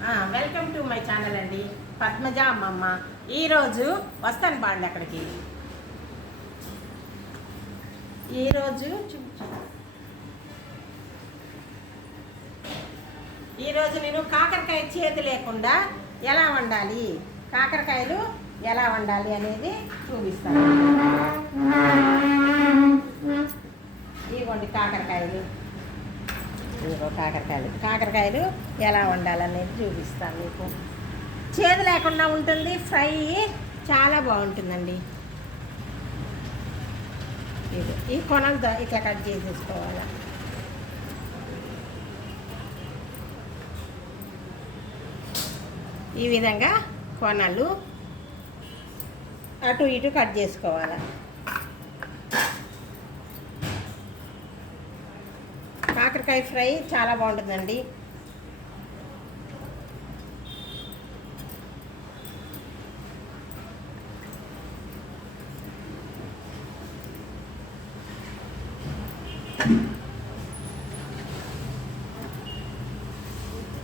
Welcome to my channel అండి. పద్మజ అమ్మమ్మ. ఈరోజు వస్తాను బాండి అక్కడికి. ఈరోజు నేను కాకరకాయ చేతి లేకుండా ఎలా వండాలి, కాకరకాయలు ఎలా వండాలి అనేది చూపిస్తాను. ఇవ్వండి కాకరకాయలు, కాకరకాయలు ఎలా వండాలనేది చూపిస్తాను మీకు. చేదు లేకుండా ఉంటుంది, ఫ్రై చాలా బాగుంటుందండి. ఈ కొనలతో ఇట్లా కట్ చేసేసుకోవాలి. ఈ విధంగా కొనలు అటు ఇటు కట్ చేసుకోవాలి. కాకరకాయ ఫ్రై చాలా బాగుంటుందండి.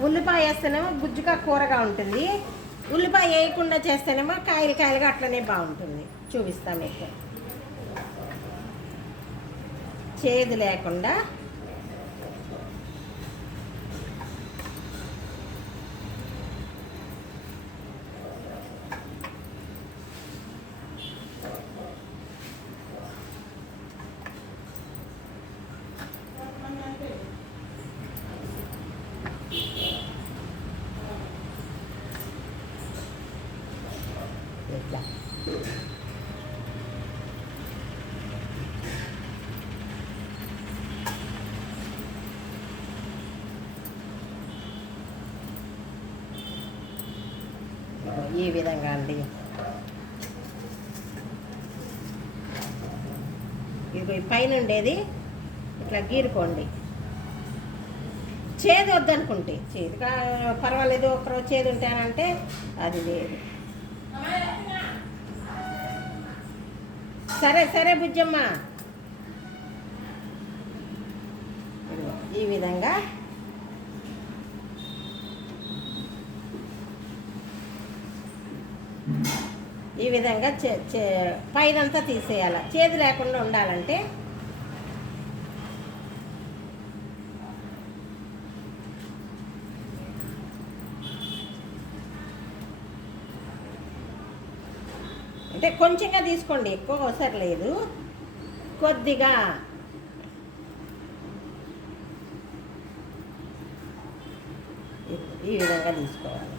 ఉల్లిపాయ వేస్తేనేమో గుజ్జుగా కూరగా ఉంటుంది, ఉల్లిపాయ వేయకుండా చేస్తేనేమో కాయలు కాయలుగా అట్లనే బాగుంటుంది. చూపిస్తాం మీకు. చేదు లేకుండా ఇట్లా ఈ విధంగా అండి. ఇది పైన ఉండేది ఇట్లా గీరుకోండి. చేదు వద్దనుకుంటే, చేదు పర్వాలేదు, ఒకరోజు చేదు ఉంటానంటే అది లేదు. సరే సరే బుజ్జమ్మ. ఈ విధంగా పైనంతా తీసేయాలి. చేదు లేకుండా ఉండాలంటే అంటే కొంచెంగా తీసుకోండి, ఎక్కువ అవసరం లేదు, కొద్దిగా. ఈ విధంగా తీసుకోవాలి.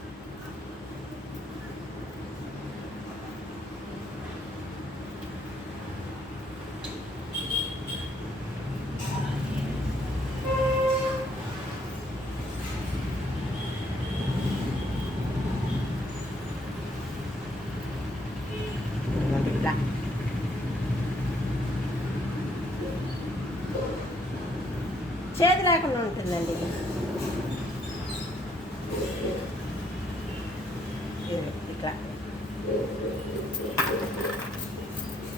చేదు లేకుండా ఉంటుందండి ఇది. ఇట్లా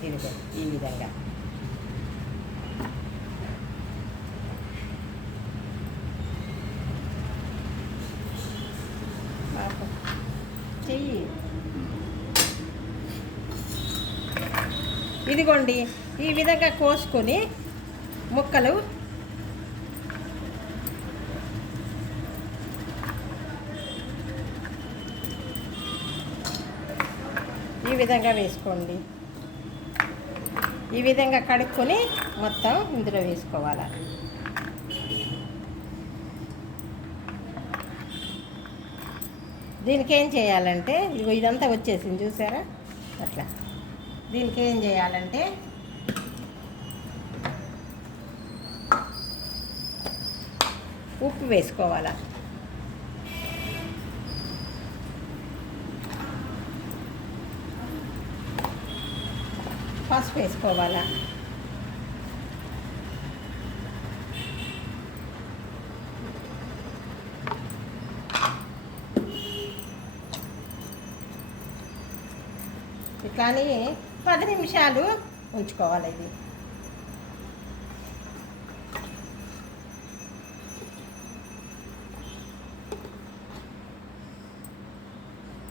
ఇదిగో ఈ విధంగా చెయ్యి. ఇదిగోండి ఈ విధంగా కోసుకొని ముక్కలు ఈ విధంగా వేసుకోండి. ఈ విధంగా కడుక్కొని మొత్తం ఇందులో వేసుకోవాలి. దీనికి ఏం చేయాలంటే ఇదంతా వచ్చేసింది చూసారా, అట్లా. దీనికి ఏం చేయాలంటే ఉప్పు వేసుకోవాలా, పసుపు వేసుకోవాలా, ఇట్లాని 10 నిమిషాలు ఉంచుకోవాలి. ఇది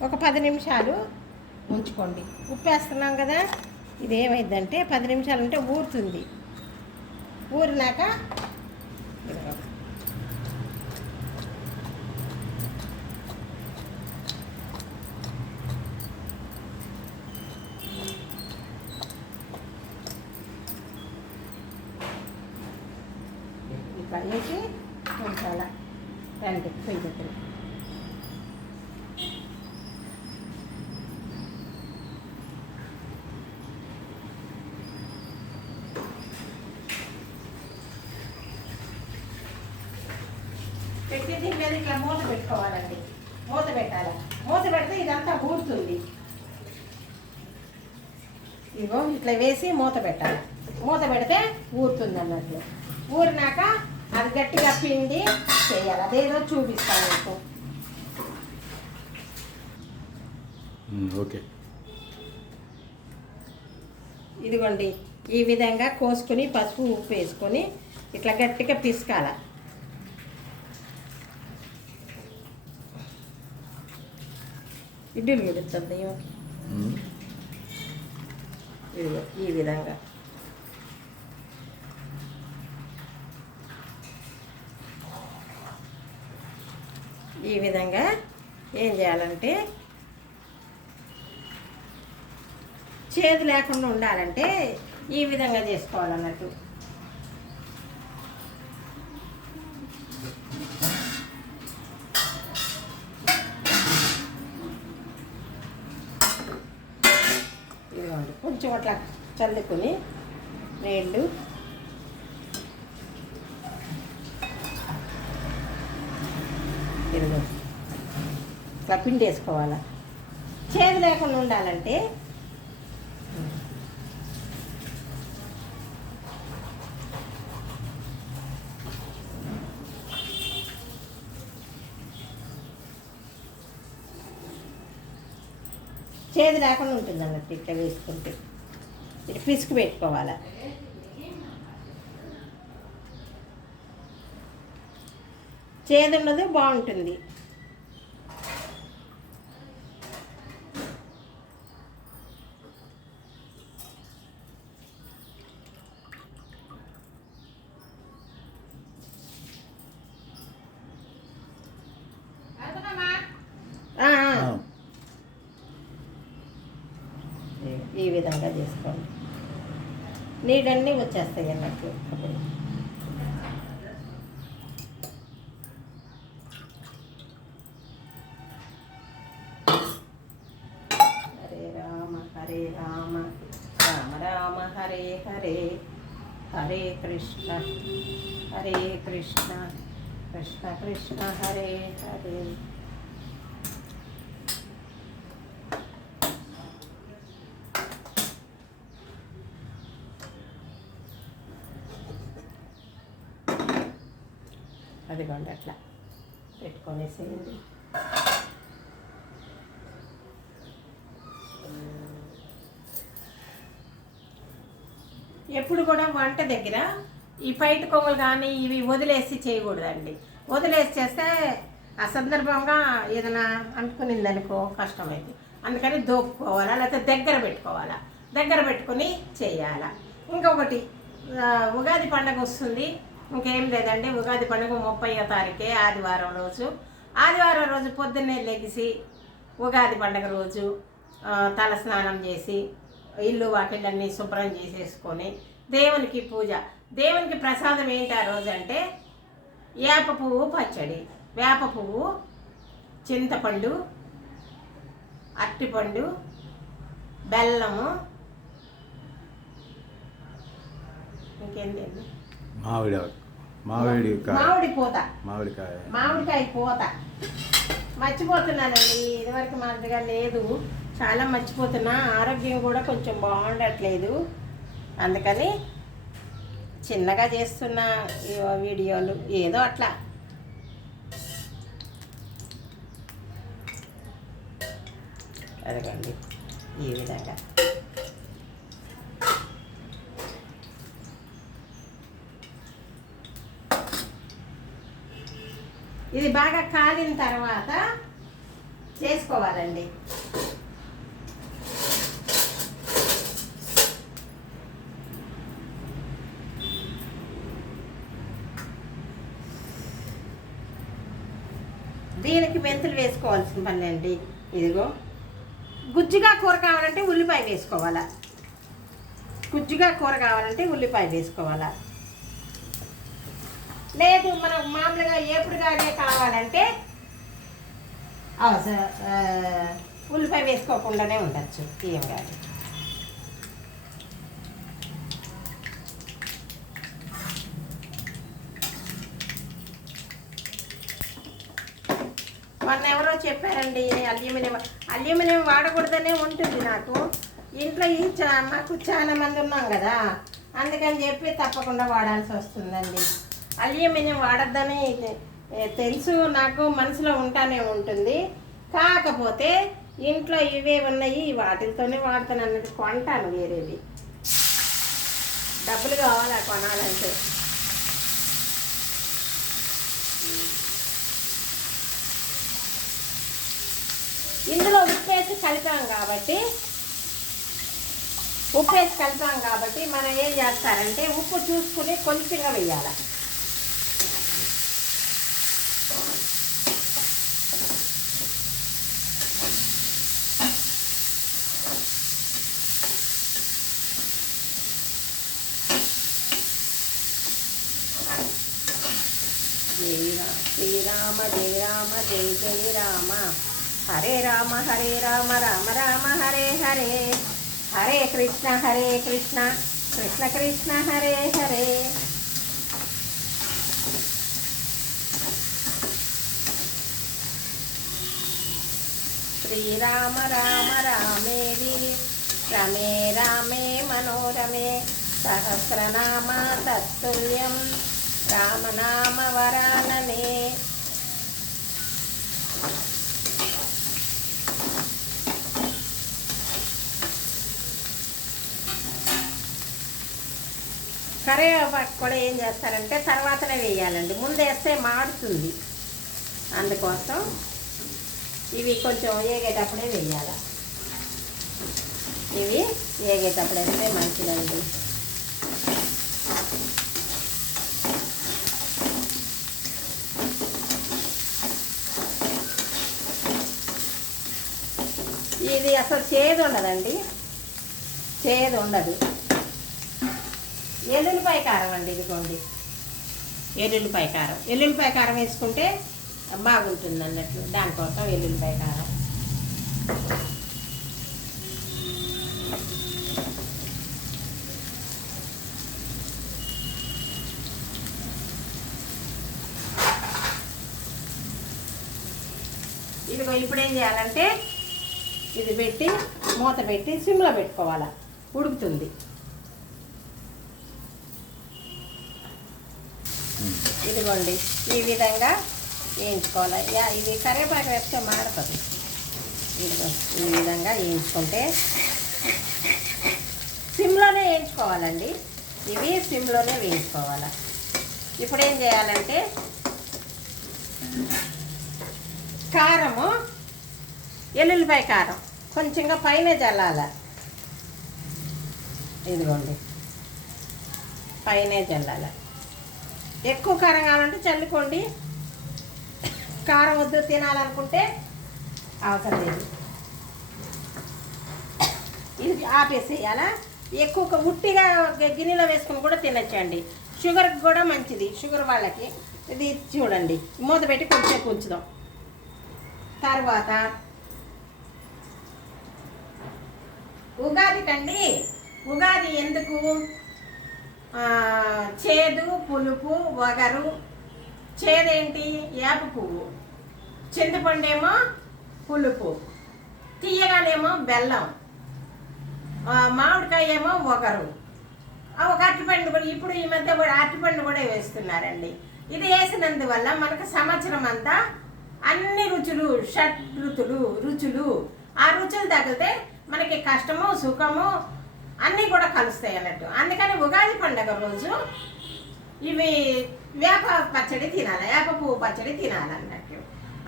ఒక 10 నిమిషాలు ఉంచుకోండి. ఉప్పు వేస్తున్నాం కదా, ఇది ఏమైందంటే 10 నిమిషాలు ఉంటే ఊరుతుంది. ఊరినాక ఇట్లా వేసి ఉంచాల. రండి పొయ్యి పెట్టండి. పెట్టి దీని మీద ఇట్లా మూత పెట్టుకోవాలండి. మూత పెట్టాలి. మూత పెడితే ఇదంతా ఊరుతుంది. ఇగో ఇట్లా వేసి మూత పెట్టాలి. మూత పెడితే ఊరుతుంది అన్నట్లు. ఊరినాక అది గట్టిగా పిండి చేయాలి. అదేదో చూపిస్తాను మీకు. ఓకే, ఇదిగోండి ఈ విధంగా కోసుకొని పసుపు ఉప్పు వేసుకొని ఇట్లా గట్టిగా పిసకాల. ఇడ్లీలు విడుతుంది. ఇదిగో ఈ విధంగా ఏం చేయాలంటే చేదు లేకుండా ఉండాలంటే ఈ విధంగా చేసుకోవాలన్నట్టు. ఇదిగోండి కొంచెం అట్లా చల్లుకొని నీళ్ళు ఇదిగో ఇట్లా పిండి వేసుకోవాలి. చేదు లేకుండా ఉండాలంటే చేదు లేకుండా ఉంటుంది అన్నట్టు. ఇట్లా వేసుకుంటే ఇట్లా పిసుకు పెట్టుకోవాలి. చేదు ఉన్నది బాగుంటుంది. ఈ విధంగా చేసుకోండి. నీళ్ళన్నీ వచ్చేస్తాయి అన్నట్టు. హరే రామ రామ రామ హరే హరే, హరే కృష్ణ కృష్ణ కృష్ణ హరే హరే. అదిగోండి అట్లా పెట్టుకొనేసేయండి. ఎప్పుడు కూడా వంట దగ్గర ఈ పైట కొమ్మలు కానీ ఇవి వదిలేసి చేయకూడదండి. వదిలేసి చేస్తే అసందర్భంగా ఏదైనా అంటుకునింది అనుకో కష్టమైంది. అందుకని దోపుకోవాలా, లేకపోతే దగ్గర పెట్టుకోవాలా. దగ్గర పెట్టుకుని చేయాలా. ఇంకొకటి ఉగాది పండుగ వస్తుంది. ఇంకేం లేదండి, ఉగాది పండుగ 30వ తారీఖే ఆదివారం రోజు. ఆదివారం రోజు పొద్దున్నే లెగిసి ఉగాది పండుగ రోజు తల స్నానం చేసి ఇల్లు వాకిళ్ళన్నీ శుభ్రం చేసేసుకొని దేవునికి పూజ. దేవునికి ప్రసాదం ఏంటి ఆ రోజు అంటే వేప పువ్వు పచ్చడి, వేప పువ్వు, చింతపండు, అరటిపండు, బెల్లము, ఇంకేంటి మామిడికాయ పూత. మర్చిపోతున్నానండి, ఇదివరకు మాదిరిగా లేదు, చాలా మర్చిపోతున్నా. ఆరోగ్యం కూడా కొంచెం బాగుండట్లేదు. అందుకని చిన్నగా చేస్తున్న వీడియోలు ఏదో అట్లా. అదగండి ఈ విధంగా ఇది బాగా కాలిన తర్వాత చేసుకోవాలండి. దీనికి మెంతులు వేసుకోవాల్సిన పని అండి. ఇదిగో గుజ్జుగా కూర కావాలంటే ఉల్లిపాయ వేసుకోవాలా, గుజ్జుగా కూర కావాలంటే ఉల్లిపాయ వేసుకోవాలా. లేదు మనం మామూలుగా ఏపుడుగానే కావాలంటే ఉల్లిపాయ వేసుకోకుండానే ఉండొచ్చు, ఏం కాదు. మొన్న ఎవరో చెప్పారండి అల్యూమినియం వాడకూడదనే ఉంటుంది. నాకు ఇంట్లో మాకు చాలా మంది ఉన్నాం కదా, అందుకని చెప్పి తప్పకుండా వాడాల్సి వస్తుందండి. అల్యూమినియం వాడద్దని తెలుసు, నాకు మనసులో ఉంటానే ఉంటుంది. కాకపోతే ఇంట్లో ఇవే ఉన్నాయి, వాటితోనే వాడతాను అన్నది కొంటాను. వేరేవి డబ్బులు కావాలా కొనాలంటే. ఇందులో ఉప్పేసి కలిపాం కాబట్టి మనం ఏం చేస్తారంటే ఉప్పు చూసుకుని కొంచెంగా వేయాలి. శ్రీరామ జయ రామ జయ జయ రామ, హరే రామ రామ రామ హరే హరే, హరే కృష్ణ కృష్ణ కృష్ణ హరే హరే. శ్రీరామ రామ రామేరి రమే రామే మనోరమే, సహస్రనామ తత్తుల్యం రామనామ వరాననే. కరివేపాకు కూడా ఏం చేస్తారంటే తర్వాతనే వేయాలండి, ముందు వేస్తే మాడుతుంది. అందుకోసం ఇవి కొంచెం ఏగేటప్పుడే వేయాలి. ఇవి ఏగేటప్పుడు వేస్తే మంచిదండి. ఇది అసలు చేదు ఉండదండి, చేదు ఉండదు. ఎల్లుల్లిపాయ కారం అండి, ఇదిగోండి ఎల్లుల్లిపాయ కారం వేసుకుంటే బాగుంటుంది అన్నట్లు, దానికోసం ఎల్లుల్లిపాయ కారం. ఇదిగో ఇప్పుడు ఏం చేయాలంటే ఇది పెట్టి మూత పెట్టి సిమ్లో పెట్టుకోవాలా, ఉడుకుతుంది. ఇదిగోండి ఈ విధంగా వేయించుకోవాలి. ఇది కరివేపాకు వేస్తే మాడుతుంది. ఇదిగో ఈ విధంగా వేయించుకుంటే సిమ్లోనే వేయించుకోవాలండి, ఇవి సిమ్లోనే వేయించుకోవాలి. ఇప్పుడు ఏం చేయాలంటే కారము, ఎల్లుల్లిపాయ కారం కొంచెంగా పైన జల్లాల. ఇదిగోండి పైనే జల్లాల. ఎక్కువ కారం కావాలంటే చల్లుకోండి, కారం వద్దు తినాలనుకుంటే అవసరం లేదు. ఇది ఆపేసేయాలా. ఎక్కువ ఉట్టిగా గిన్నెలో వేసుకుని కూడా తినచ్చండి, షుగర్కి కూడా మంచిది. షుగర్ వాళ్ళకి ఇది చూడండి, మూత పెట్టి కొంచెం ఉంచుదాం. తర్వాత ఉగాదికండి, ఉగాది ఎందుకు చేదు పులుపు వగరు. చేదేంటి వేప పువ్వు, చింతపండేమో పులుపు, తీయగానేమో బెల్లం, మామిడికాయ ఏమో వగరు, ఒక అరటిపండు కూడా. ఇప్పుడు ఈ మధ్య అరటిపండు కూడా వేస్తున్నారండి. ఇది వేసినందువల్ల మనకు సంవత్సరం అంతా అన్ని రుచులు, రుచులు ఆ రుచులు తగిలితే మనకి కష్టము సుఖము అన్నీ కూడా కలుస్తాయి అన్నట్టు. అందుకని ఉగాది పండుగ రోజు ఇవి వేప పచ్చడి తినాలి, వేప పువ్వు పచ్చడి తినాలన్నట్టు.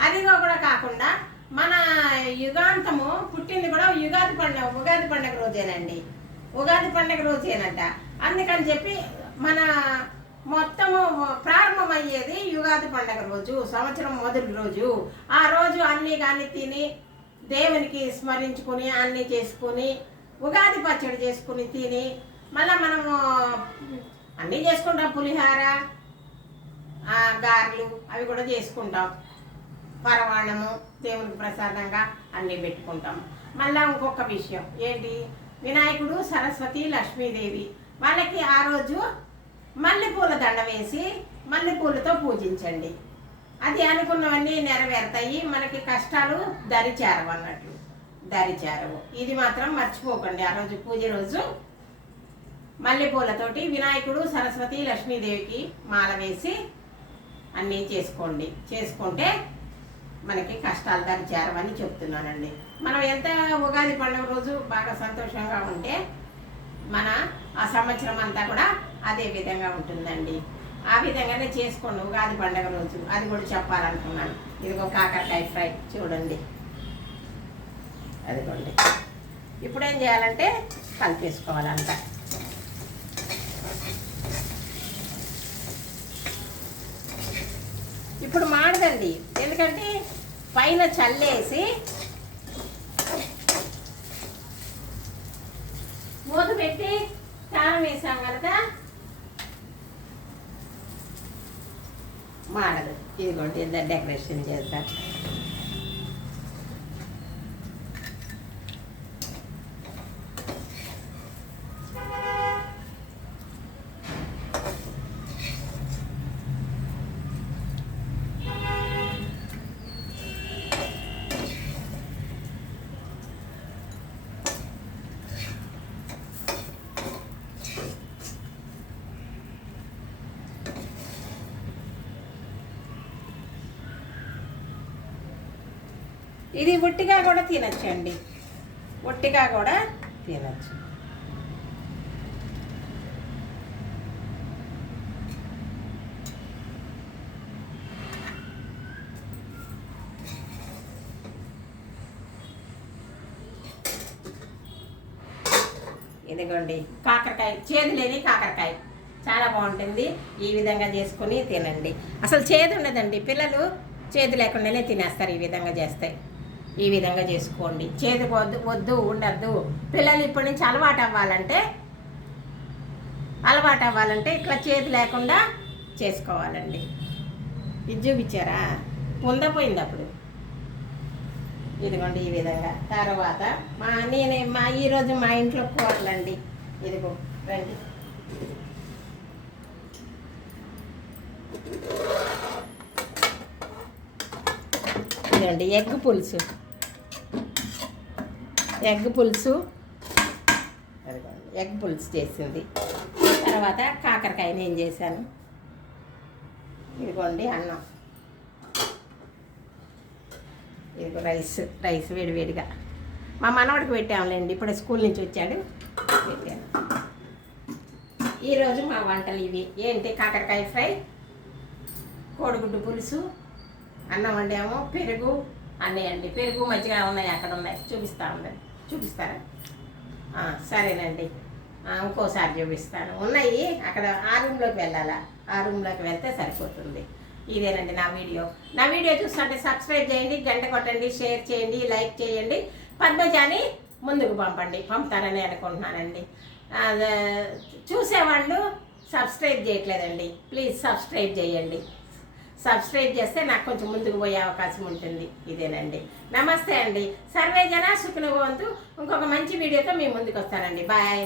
అది కూడా కాకుండా మన యుగాంతము పుట్టింది కూడా ఉగాది పండుగ రోజేనండి. ఉగాది పండుగ రోజేనంట. అందుకని చెప్పి మన మొత్తము ప్రారంభమయ్యేది యుగాది పండుగ రోజు, సంవత్సరం మొదటి రోజు. ఆ రోజు అన్నీ కానీ తిని దేవునికి స్మరించుకుని అన్నీ చేసుకుని ఉగాది పచ్చడి చేసుకుని తిని మళ్ళీ మనము అన్నీ చేసుకుంటాం. పులిహార, గారెలు అవి కూడా చేసుకుంటాం. పరవాణము దేవునికి ప్రసాదంగా అన్నీ పెట్టుకుంటాం. మళ్ళీ ఇంకొక విషయం ఏంటి, వినాయకుడు, సరస్వతి, లక్ష్మీదేవి వాళ్ళకి ఆ రోజు మల్లెపూల దండ వేసి మల్లెపూలతో పూజించండి. అది అనుకున్నవన్నీ నెరవేరుతాయి. మనకి కష్టాలు దరిచేరవు అన్నట్లు, దరిచేరవు. ఇది మాత్రం మర్చిపోకండి. ఆ రోజు పూజ రోజు మల్లెపూలతోటి వినాయకుడు, సరస్వతి, లక్ష్మీదేవికి మాల వేసి అన్నీ చేసుకోండి. చేసుకుంటే మనకి కష్టాలు దరిచేరవని చెప్తున్నానండి. మనం ఎంత ఉగాది పండుగ రోజు బాగా సంతోషంగా ఉంటే మన ఆ సంవత్సరం అంతా కూడా అదే విధంగా ఉంటుందండి. ఆ విధంగానే చేసుకోండి ఉగాది పండుగ రోజు. అది కూడా చెప్పాలనుకున్నాను. ఇదిగో కాకరకాయ ఫ్రై చూడండి, అదిగోండి. ఇప్పుడు ఏం చేయాలంటే కలిపేసుకోవాలంట. ఇప్పుడు మాడదండి, ఎందుకంటే పైన చల్లేసి మూత పెట్టి కారం వేసాం కనుక మాడదు. ఇదిగోండి ఇంత డెకరేషన్ చేద్దాం. ఇది ఒట్టిగా కూడా తినచ్చండి, ఒట్టిగా కూడా తినచ్చు. ఇదిగోండి కాకరకాయ, చేదు లేని కాకరకాయ చాలా బాగుంటుంది. ఈ విధంగా చేసుకుని తినండి. అసలు చేదు ఉండదండి, పిల్లలు చేదు లేకుండానే తినేస్తారు ఈ విధంగా చేస్తే. ఈ విధంగా చేసుకోండి. చేదు వద్దు ఉండద్దు. పిల్లలు ఇప్పటి నుంచి అలవాటు అవ్వాలంటే ఇట్లా చేదు లేకుండా చేసుకోవాలండి. ఇది చూపించారా, పొందపోయింది అప్పుడు. ఇదిగోండి ఈ విధంగా. తర్వాత ఈరోజు మా ఇంట్లో కూరలండి. ఇదిగో రండి. ఇదండి ఎగ్ పులుసు. ఎగ్ పులుసు చేసింది. తర్వాత కాకరకాయని ఏం చేశాను, ఇదిగోండి అన్నం. ఇదిగో రైస్ వేడివేడిగా మా మనవడికి పెట్టాములేండి, ఇప్పుడు స్కూల్ నుంచి వచ్చాడు, పెట్టాను. ఈరోజు మా వంటలు ఇవి. ఏంటి, కాకరకాయ ఫ్రై, కోడిగుడ్డు పులుసు, అన్నం వండాము, పెరుగు అన్నీ అండి. పెరుగు మజ్జిగ ఉన్నాయి, అక్కడ ఉన్నాయి, చూపిస్తారా? సరేనండి, ఇంకోసారి చూపిస్తాను. ఉన్నాయి అక్కడ. ఆ రూమ్లోకి వెళ్ళాలా, ఆ రూమ్లోకి వెళ్తే సరిపోతుంది. ఇదేనండి నా వీడియో చూస్తుంటే సబ్స్క్రైబ్ చేయండి, గంట కొట్టండి, షేర్ చేయండి, లైక్ చేయండి. పద్మజాని ముందుకు పంపుతారని అనుకుంటున్నానండి. చూసేవాళ్ళు సబ్స్క్రైబ్ చేయట్లేదండి, ప్లీజ్ సబ్స్క్రైబ్ చేయండి. సబ్స్క్రైబ్ చేస్తే నాకు కొంచెం ముందుకు పోయే అవకాశం ఉంటుంది. ఇదేనండి. నమస్తే అండి. సర్వే జన సుఖినో భవంతు. ఇంకొక మంచి వీడియోతో మీ ముందుకు వస్తానండి. బాయ్.